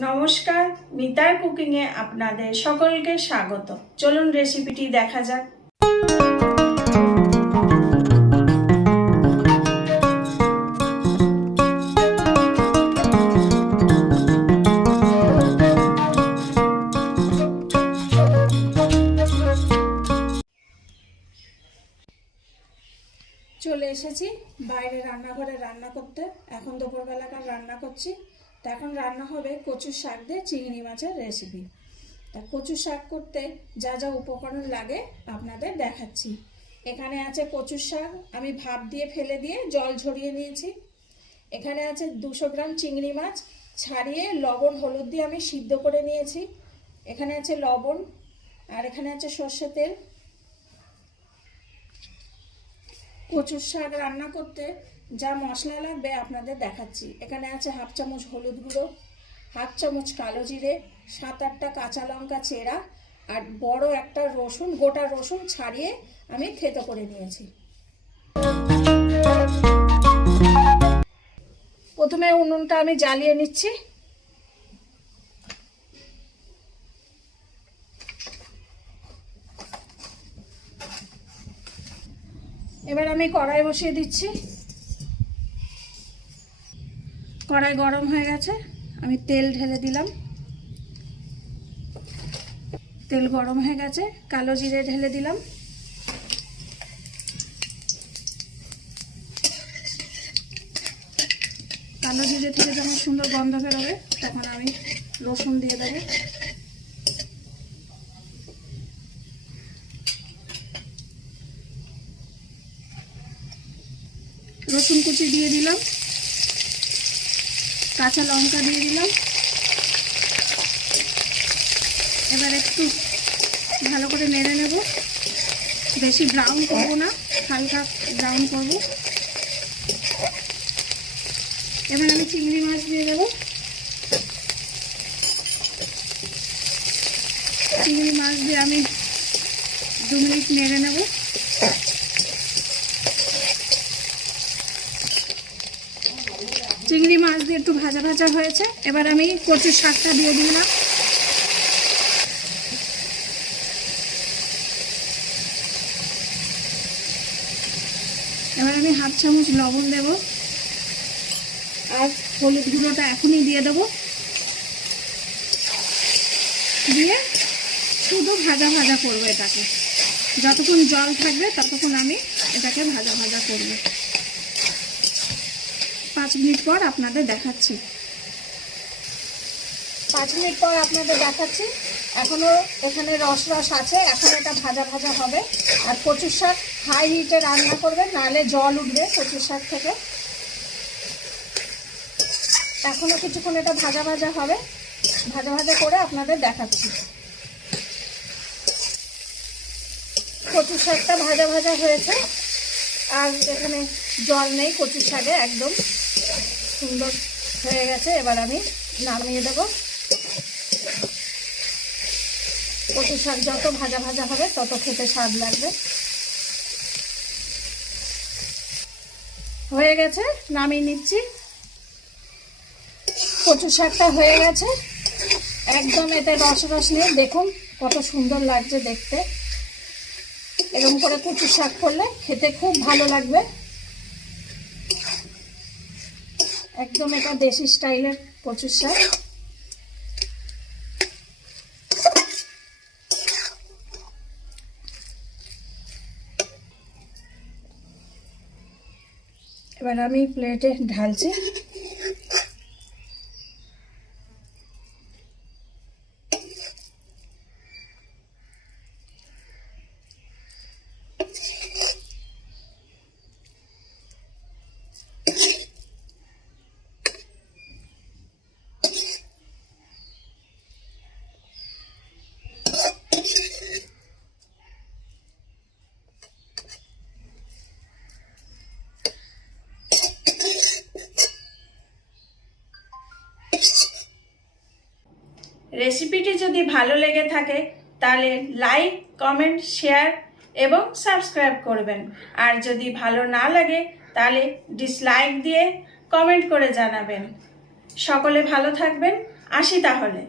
নমস্কার, মিতার কুকিংয়ে আপনাদের সকলকে স্বাগত। চলুন রেসিপিটি দেখা যাক। চলে এসেছি বাইরে রান্নাঘরে রান্না করতে। এখন দুপুরবেলাকার রান্না করছি। তা এখন রান্না হবে কচুর শাক দিয়ে চিংড়ি মাছের রেসিপি। তা কচুর শাক করতে যা যা উপকরণ লাগে আপনাদের দেখাচ্ছি। এখানে আছে কচুর শাক, আমি ভাপ দিয়ে ফেলে দিয়ে জল ঝরিয়ে নিয়েছি। এখানে আছে 200 গ্রাম চিংড়ি মাছ, ছাড়িয়ে লবণ হলুদ দিয়ে আমি সিদ্ধ করে নিয়েছি। এখানে আছে লবণ, আর এখানে আছে সর্ষের তেল। কচুর শাক রান্না করতে যা মশলা লাগবে আপনাদের দেখাচ্ছি। এখানে আছে হাফ চামচ হলুদ গুঁড়ো, হাফ চামচ কালো জিরে, 7-8টা কাঁচা লঙ্কা চেরা, আর বড় একটা রসুন, গোটা রসুন ছাড়িয়ে আমি থেতো করে নিয়েছি। প্রথমে উনুনটা আমি জ্বালিয়ে নিচ্ছি। এবার আমি কড়াই বসিয়ে দিচ্ছি। কড়াই গরম হয়ে গেছে, আমি তেল ঢেলে দিলাম। তেল গরম হয়ে গেছে, কালো জিরে ঢেলে দিলাম। কালো জিরে থেকে যখন সুন্দর গন্ধ বেরোবে তখন আমি রসুন দিয়ে দেবো। রসুন কুচি দিয়ে দিলাম, কাঁচা লঙ্কা দিয়ে দিলাম। এবার একটু ভালো করে নেড়ে নেব। বেশি ব্রাউন করব না, হালকা ব্রাউন করব। এবার আমি চিংড়ি মাছ দিয়ে দেব। চিংড়ি মাছ দিয়ে আমি 2 মিনিট নেড়ে নেব। চিংড়ি মাছ দিয়ে একটু ভাজা ভাজা হয়েছে, এবার আমি কচুর শাকটা দিয়ে দিলাম। এবার আমি হাফ চামচ লবণ দেব, আর হলুদ গুঁড়োটা এখনই দিয়ে দেব। দিয়ে শুধু ভাজা ভাজা করবো এটাকে। যতক্ষণ জল থাকবে ততক্ষণ আমি এটাকে ভাজা ভাজা করব। 5 মিনিট পর আপনাদের দেখাচ্ছি। 5 মিনিট পর আপনাদের দেখাচ্ছি। এখনো এখানে রস রস আছে, এখন এটা ভাজা ভাজা হবে। আর কচুর শাক হাই হিটে রান্না করবেন, নাহলে জল উঠবে কচুর শাক থেকে। এখনো কিছুক্ষণ এটা ভাজা ভাজা হবে, ভাজা ভাজা করে আপনাদের দেখাচ্ছি। কচুর শাকটা ভাজা ভাজা হয়েছে, আর এখানে জল নেই কচুর শাকে, একদম সুন্দর হয়ে গেছে। এবার আমি নামিয়ে দেব। কচুর শাক যত ভাজা ভাজা হবে তত খেতে স্বাদ লাগবে। হয়ে গেছে, নামিয়ে নিচ্ছি। কচুর শাকটা হয়ে গেছে, একদম এতে রস রস নেই। দেখুন কত সুন্দর লাগছে দেখতে। এরকম করে কচুর শাক করলে খেতে খুব ভালো লাগবে। একদম এটা দেশি স্টাইলের কচুর শাক। এবার আমি প্লেটে ঢালছি। রেসিপিটি যদি ভালো লেগে থাকে তাহলে লাইক, কমেন্ট, শেয়ার এবং সাবস্ক্রাইব করবেন। আর যদি ভালো না লাগে তাহলে ডিসলাইক দিয়ে কমেন্ট করে জানাবেন। সকলে ভালো থাকবেন। আসি তাহলে।